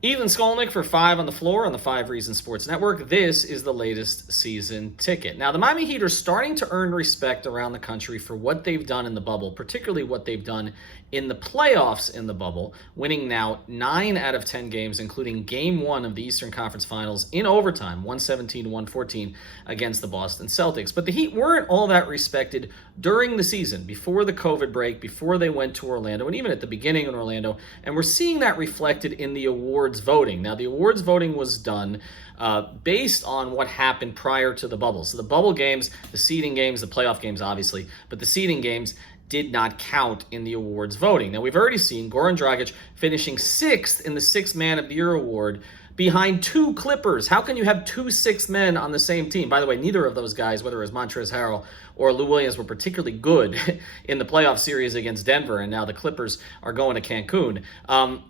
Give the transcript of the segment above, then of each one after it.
Ethan Skolnick for 5 on the floor on the 5 Reasons Sports Network. This is the latest season ticket. Now, the Miami Heat are starting to earn respect around the country for what they've done in the bubble, particularly what they've done in the playoffs in the bubble, winning now 9 out of 10 games, including Game 1 of the Eastern Conference Finals in overtime, 117-114 against the Boston Celtics. But the Heat weren't all that respected during the season, before the COVID break, before they went to Orlando, and even at the beginning in Orlando, and we're seeing that reflected in the awards voting. Now, the awards voting was done based on what happened prior to the bubble. So the bubble games, the seeding games, the playoff games, obviously, but the seeding games did not count in the awards voting. Now, we've already seen Goran Dragic finishing 6th in the Sixth Man of the Year award behind 2 Clippers. How can you have 2 sixth men on the same team? By the way, neither of those guys, whether it was Montrezl Harrell or Lou Williams, were particularly good in the playoff series against Denver, and now the Clippers are going to Cancun.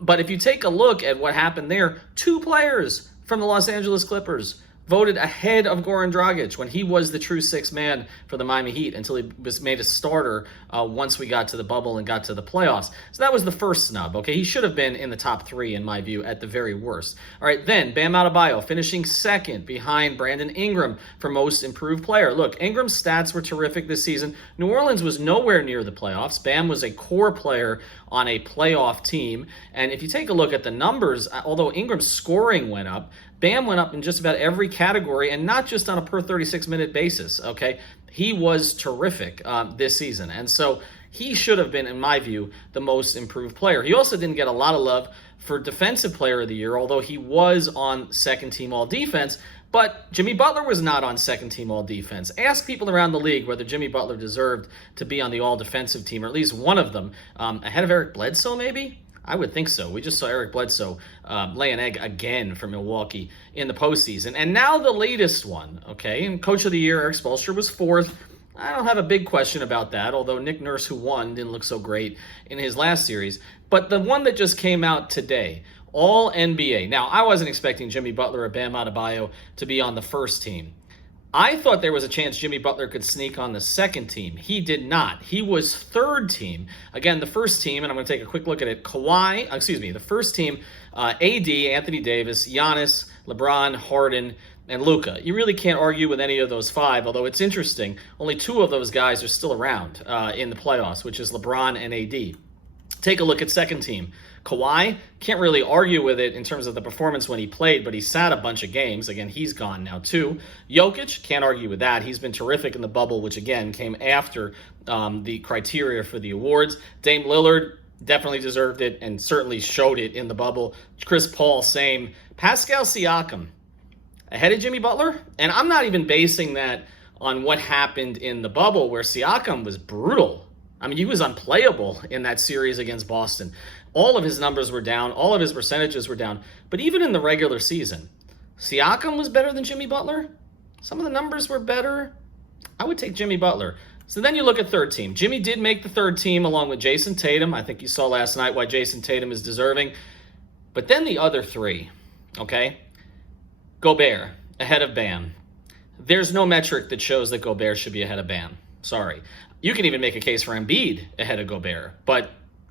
But if you take a look at what happened there, 2 players from the Los Angeles Clippers voted ahead of Goran Dragic when he was the true sixth man for the Miami Heat until he was made a starter once we got to the bubble and got to the playoffs. So that was the first snub, okay? He should have been in the top 3, in my view, at the very worst. All right, then Bam Adebayo finishing 2nd behind Brandon Ingram for most improved player. Look, Ingram's stats were terrific this season. New Orleans was nowhere near the playoffs. Bam was a core player on a playoff team. And if you take a look at the numbers, although Ingram's scoring went up, Bam went up in just about every category, and not just on a per 36-minute basis, okay? He was terrific this season. And so he should have been, in my view, the most improved player. He also didn't get a lot of love for Defensive Player of the Year, although he was on second-team All-Defense. But Jimmy Butler was not on second-team All-Defense. Ask people around the league whether Jimmy Butler deserved to be on the All-Defensive team, or at least one of them, ahead of Eric Bledsoe, maybe? I would think so. We just saw Eric Bledsoe lay an egg again for Milwaukee in the postseason. And now the latest one, okay? And Coach of the Year, Eric Spoelstra, was 4th. I don't have a big question about that, although Nick Nurse, who won, didn't look so great in his last series. But the one that just came out today, All NBA. Now, I wasn't expecting Jimmy Butler or Bam Adebayo to be on the first team. I thought there was a chance Jimmy Butler could sneak on the second team. He did not. He was third team. Again, the first team, and I'm going to take a quick look at it, the first team, AD, Anthony Davis, Giannis, LeBron, Harden, and Luka. You really can't argue with any of those 5, although it's interesting. Only 2 of those guys are still around in the playoffs, which is LeBron and AD. Take a look at second team. Kawhi, can't really argue with it in terms of the performance when he played, but he sat a bunch of games. Again, he's gone now too. Jokic, can't argue with that. He's been terrific in the bubble, which again came after the criteria for the awards. Dame Lillard definitely deserved it and certainly showed it in the bubble. Chris Paul, same. Pascal Siakam, ahead of Jimmy Butler? And I'm not even basing that on what happened in the bubble, where Siakam was brutal. I mean, he was unplayable in that series against Boston. All of his numbers were down. All of his percentages were down. But even in the regular season, Siakam was better than Jimmy Butler. Some of the numbers were better. I would take Jimmy Butler. So then you look at third team. Jimmy did make the third team along with Jason Tatum. I think you saw last night why Jason Tatum is deserving. But then the other 3, okay? Gobert, ahead of Bam. There's no metric that shows that Gobert should be ahead of Bam. Sorry. You can even make a case for Embiid ahead of Gobert, but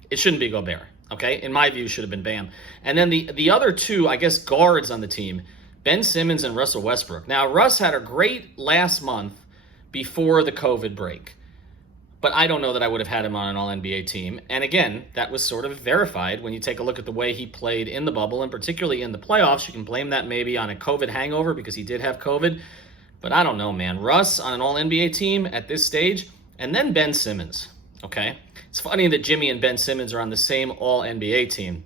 it shouldn't be Gobert, okay? In my view, should have been Bam. And then the other 2, I guess, guards on the team, Ben Simmons and Russell Westbrook. Now, Russ had a great last month before the COVID break, but I don't know that I would have had him on an All-NBA team. And again, that was sort of verified when you take a look at the way he played in the bubble, and particularly in the playoffs. You can blame that maybe on a COVID hangover because he did have COVID, but I don't know, man. Russ on an All-NBA team at this stage, and then Ben Simmons, okay? It's funny that Jimmy and Ben Simmons are on the same All-NBA team.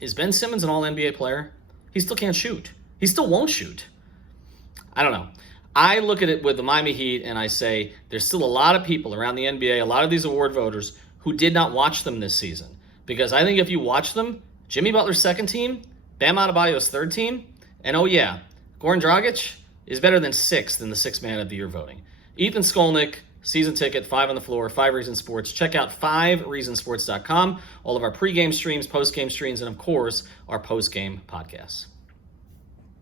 Is Ben Simmons an All-NBA player? He still can't shoot. He still won't shoot. I don't know. I look at it with the Miami Heat and I say there's still a lot of people around the NBA, a lot of these award voters, who did not watch them this season. Because I think if you watch them, Jimmy Butler's second team, Bam Adebayo's third team, and oh yeah, Goran Dragic is better than 6th in the Sixth Man of the Year voting. Ethan Skolnick, season ticket, 5 on the floor, 5 Reasons Sports. Check out 5reasonsports.com. All of our pregame streams, postgame streams, and of course, our postgame podcasts.